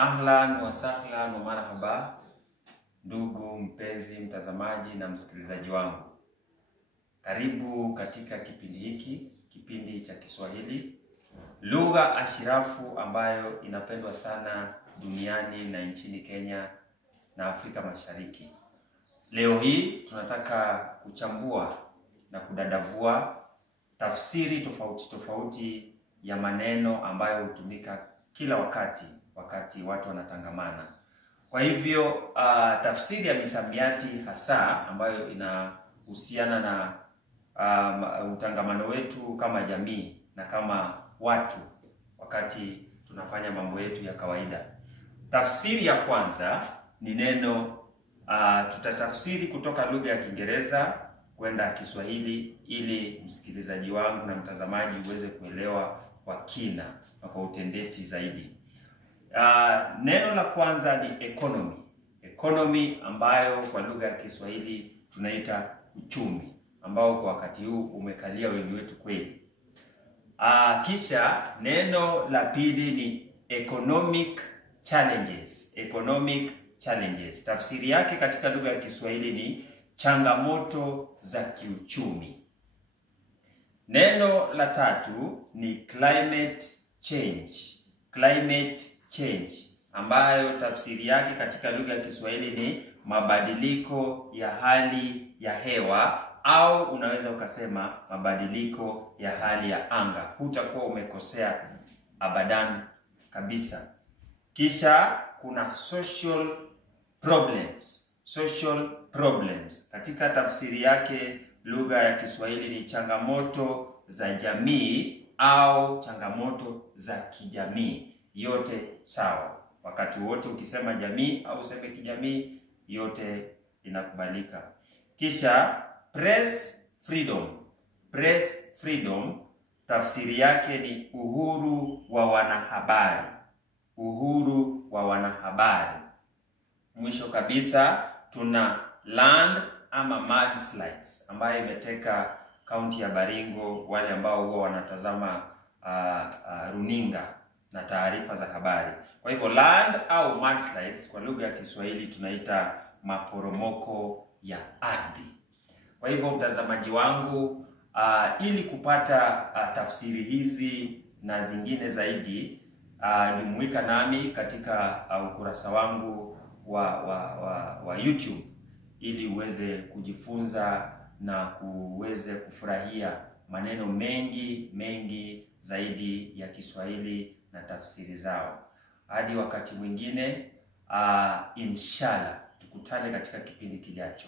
Ahlan wa sahlan wa marhaba, ndugu mpenzi mtazamaji na msikilizaji wangu. Karibu katika kipindi hiki, kipindi cha Kiswahili, lugha ashirafu ambayo inapendwa sana duniani na nchini Kenya na Afrika Mashariki. Leo hii tunataka kuchambua na kudadavua tafsiri tofauti ya maneno ambayo hutumika kila wakati watu wanatangamana. Kwa hivyo tafsiri ya misamiati hasa ambayo inahusiana na utangamano wetu kama jamii na kama watu wakati tunafanya mambo yetu ya kawaida. Tafsiri ya kwanza ni neno tutatafsiri kutoka lugha ya Kiingereza kwenda Kiswahili ili msikilizaji wangu na mtazamaji uweze kuelewa kwa kina na kwa utendeti zaidi. Neno la kwanza ni economy. Economy ambayo kwa lugha ya Kiswahili tunaita uchumi, ambao kwa wakati huu umekalia wengi wetu kweli. Kisha neno la pili ni economic challenges. Economic challenges, tafsiri yake katika lugha ya Kiswahili ni changamoto za kiuchumi. Neno la tatu ni climate change. Climate change ambayo tafsiri yake katika lugha ya Kiswahili ni mabadiliko ya hali ya hewa, au unaweza ukasema mabadiliko ya hali ya anga. Hutakuwa umekosea abadan kabisa. Kisha kuna social problems. Social problems katika tafsiri yake lugha ya Kiswahili ni changamoto za jamii au changamoto za kijamii. Yote sawa. Wakati wote ukisema jamii au useme kijamii, yote inakubalika. Kisha press freedom. Press freedom tafsiri yake ni uhuru wa wanahabari. Uhuru wa wanahabari. Mwisho kabisa tuna land ama mudslides ambayo imeteka kaunti ya Baringo, wale ambao huwa wanatazama runinga na taarifa za habari. Kwa hivyo land au mudslides kwa lugha ya Kiswahili tunaita maporomoko ya ardhi. Kwa hivyo mtazamaji wangu, ili kupata tafsiri hizi na zingine zaidi, jumuika nami katika ukurasa wangu wa YouTube ili uweze kujifunza na kuweze kufurahia maneno mengi zaidi ya Kiswahili na tafsiri zao. Hadi wakati mwingine, inshallah tukutane katika kipindi kijacho.